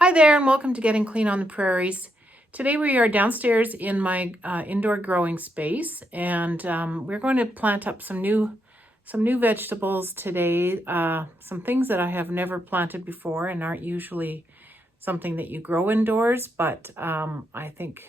Hi there and welcome to Getting Clean on the Prairies. Today we are downstairs in my indoor growing space, and we're going to plant up some new vegetables today. Some things that I have never planted before and aren't usually something that you grow indoors, but I think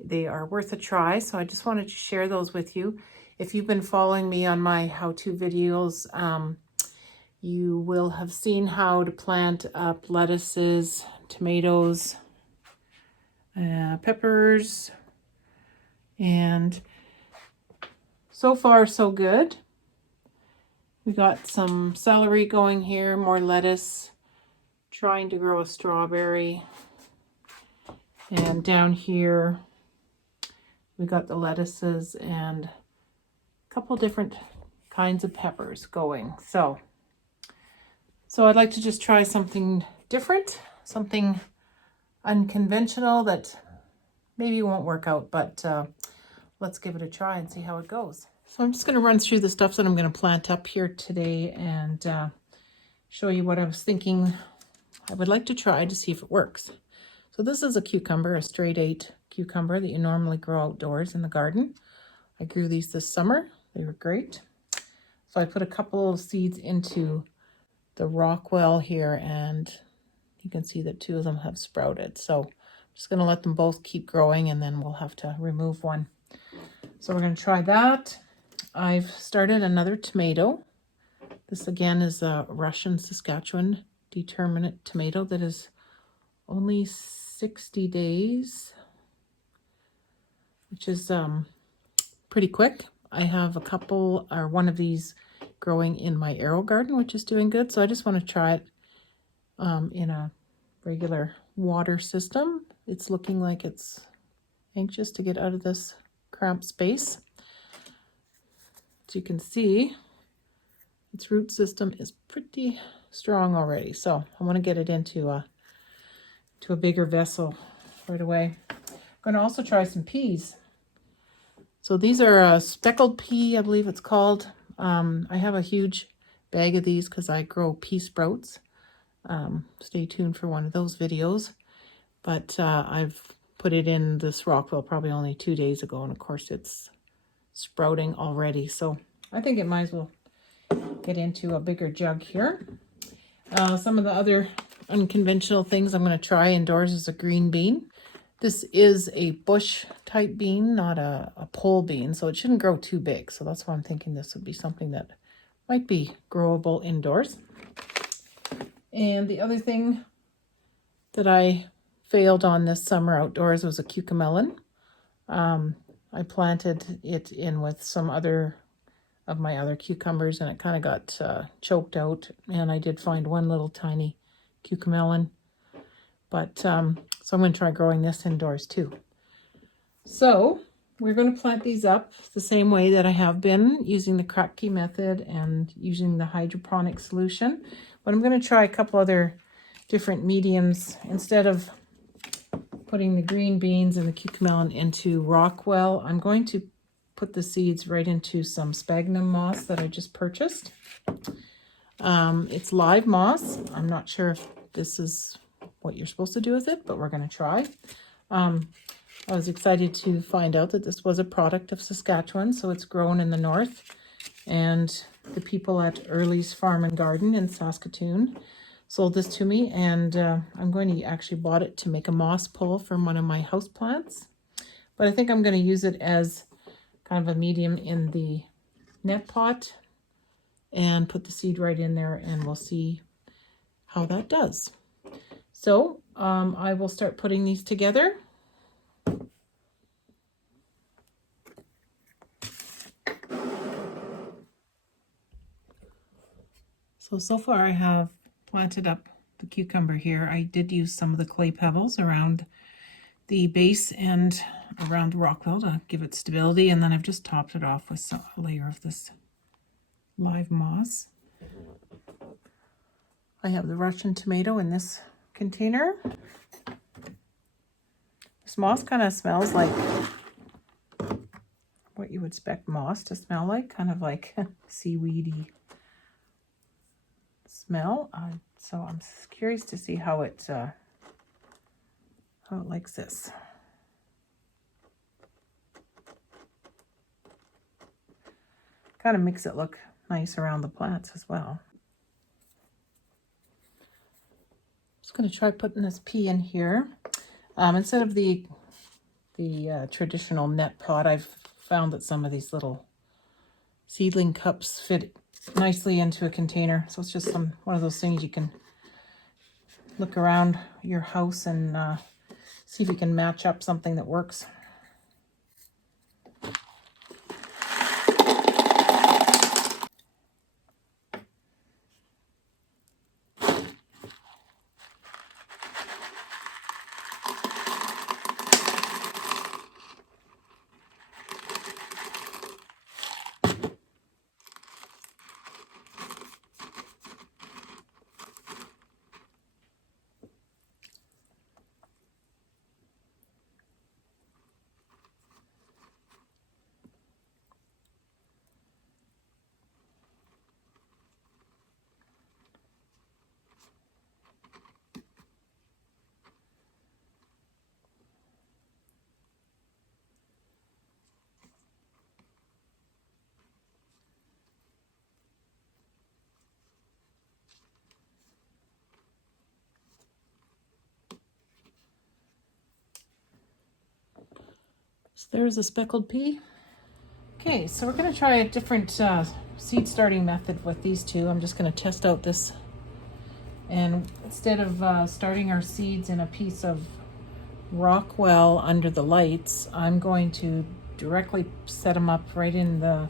they are worth a try. So I just wanted to share those with you. If you've been following me on my how-to videos, you will have seen how to plant up lettuces, tomatoes, peppers, and so far so good. We got some celery going here, more lettuce, trying to grow a strawberry, and down here we got the lettuces and a couple different kinds of peppers going. So I'd like to just try something different, something unconventional that maybe won't work out, but let's give it a try and see how it goes. So I'm just going to run through the stuff that I'm going to plant up here today and show you what I was thinking I would like to try to see if it works. So this is a cucumber, a straight 8 cucumber that you normally grow outdoors in the garden. I grew these this summer. They were great. So I put a couple of seeds into the rock well here, and you can see that 2 of them have sprouted. So I'm just going to let them both keep growing, and then we'll have to remove one. So we're going to try that. I've started another tomato. This again is a Russian Saskatchewan determinate tomato that is only 60 days, which is pretty quick. I have one of these growing in my arrow garden, which is doing good. So I just want to try it in a regular water system. It's looking like it's anxious to get out of this cramped space. As you can see, its root system is pretty strong already. So I want to get it into a bigger vessel right away. I'm going to also try some peas. So these are a speckled pea, I believe it's called. I have a huge bag of these because I grow pea sprouts. Stay tuned for one of those videos. But I've put it in this rockville probably only 2 days ago, and of course it's sprouting already. So I think it might as well get into a bigger jug here. Some of the other unconventional things I'm going to try indoors is a green bean. This is a bush type bean, not a pole bean, so it shouldn't grow too big. So that's why I'm thinking this would be something that might be growable indoors. And the other thing that I failed on this summer outdoors was a cucamelon. I planted it in with some other of my other cucumbers, and it kind of got choked out, and I did find one little tiny cucamelon. But so I'm going to try growing this indoors too. So we're going to plant these up the same way that I have been, using the Kratky method and using the hydroponic solution. But I'm going to try a couple other different mediums. Instead of putting the green beans and the cucamelon into Rockwell, I'm going to put the seeds right into some sphagnum moss that I just purchased. It's live moss. I'm not sure if this is what you're supposed to do with it, but we're going to try. I was excited to find out that this was a product of Saskatchewan, so it's grown in the north, and the people at Early's Farm and Garden in Saskatoon sold this to me, and I'm going to actually bought it to make a moss pole from one of my house plants, but I think I'm going to use it as kind of a medium in the net pot and put the seed right in there, and we'll see how that does. So I will start putting these together. So far I have planted up the cucumber here. I did use some of the clay pebbles around the base and around the rockville to give it stability, and then I've just topped it off with a layer of this live moss. I have the Russian tomato in this container. This moss kind of smells like what you would expect moss to smell like, kind of like seaweedy smell. So I'm curious to see how it how it likes this. Kind of makes it look nice around the plants as well. Just going to try putting this pea in here. Instead of the traditional net pot, I've found that some of these little seedling cups fit nicely into a container. So it's just one of those things you can look around your house and see if you can match up something that works. So there's a speckled pea. Okay, so we're going to try a different seed starting method with these two. I'm just going to test out this. And instead of starting our seeds in a piece of Rockwell under the lights, I'm going to directly set them up right in the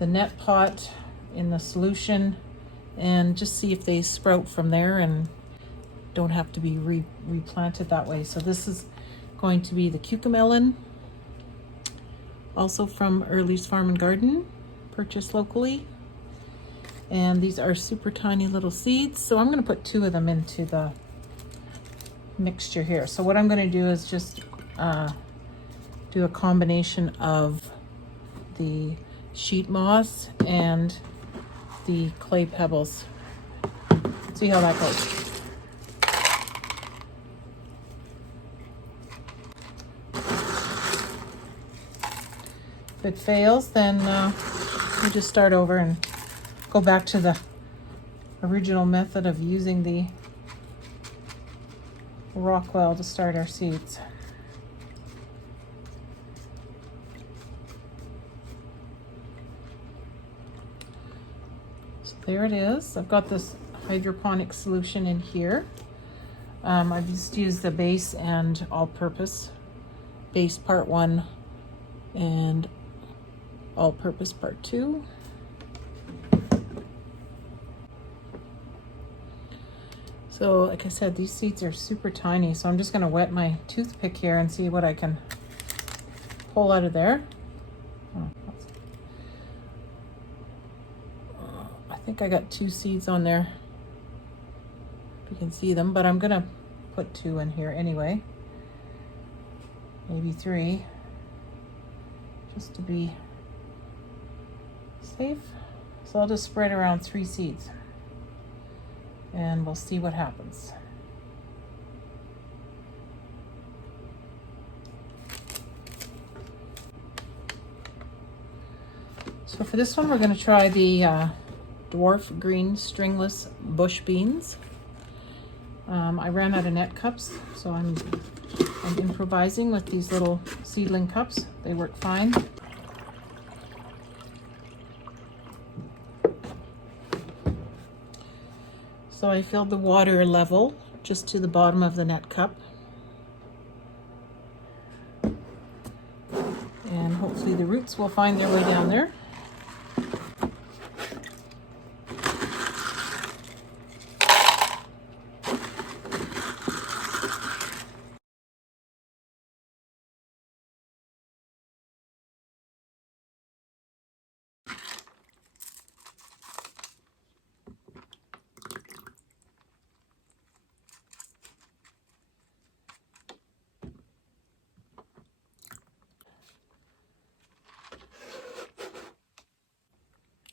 net pot in the solution and just see if they sprout from there and don't have to be replanted that way. So this is going to be the cucamelon, also from Early's Farm and Garden, purchased locally. And these are super tiny little seeds. So I'm going to put 2 of them into the mixture here. So what I'm going to do is just do a combination of the sheet moss and the clay pebbles. See how that goes. If it fails, then we just start over and go back to the original method of using the Rockwell to start our seeds. So there it is. I've got this hydroponic solution in here. I've just used the base and all-purpose. Base part 1 and all-purpose part 2. So like I said, these seeds are super tiny, so I'm just going to wet my toothpick here and see what I can pull out of there. I think I got 2 seeds on there. You can see them, but I'm going to put 2 in here anyway. Maybe 3, just to be safe. So I'll just spread around 3 seeds and we'll see what happens. So for this one, we're going to try the dwarf green stringless bush beans. I ran out of net cups, so I'm improvising with these little seedling cups. They work fine. So I filled the water level just to the bottom of the net cup. And hopefully the roots will find their way down there.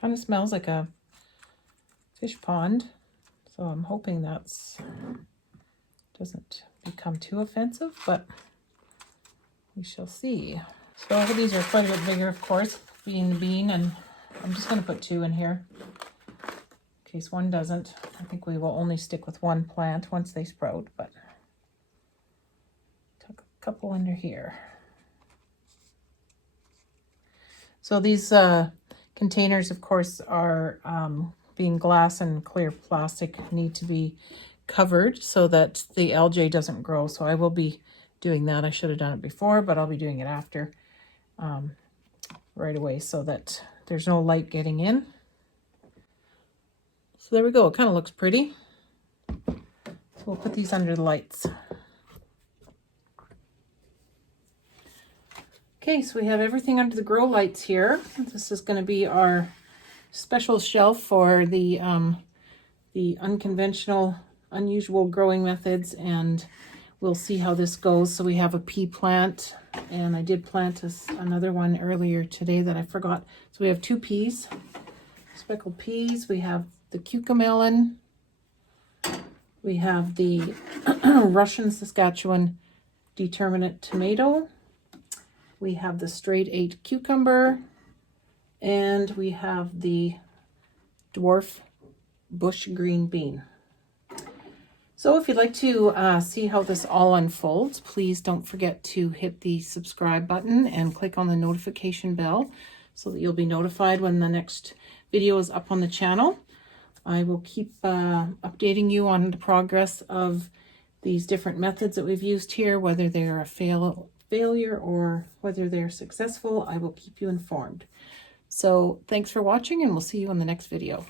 Kind of smells like a fish pond, so I'm hoping that's doesn't become too offensive, but we shall see. So these are quite a bit bigger, of course, being the bean, and I'm just going to put 2 in here in case one doesn't. I think we will only stick with one plant once they sprout, but tuck a couple under here. So these containers, of course, are being glass and clear plastic, need to be covered so that the algae doesn't grow. So I will be doing that. I should have done it before, but I'll be doing it after right away so that there's no light getting in. So there we go. It kind of looks pretty. So we'll put these under the lights. Okay, so we have everything under the grow lights here. This is going to be our special shelf for the unconventional, unusual growing methods, and we'll see how this goes. So we have a pea plant, and I did plant another one earlier today that I forgot. So we have 2 peas, speckled peas. We have the cucamelon. We have the Russian Saskatchewan determinate tomato. We have the straight 8 cucumber, and we have the dwarf bush green bean. So if you'd like to see how this all unfolds, please don't forget to hit the subscribe button and click on the notification bell so that you'll be notified when the next video is up on the channel. I will keep updating you on the progress of these different methods that we've used here, whether they're a failure or whether they're successful. I will keep you informed. So thanks for watching, and we'll see you in the next video.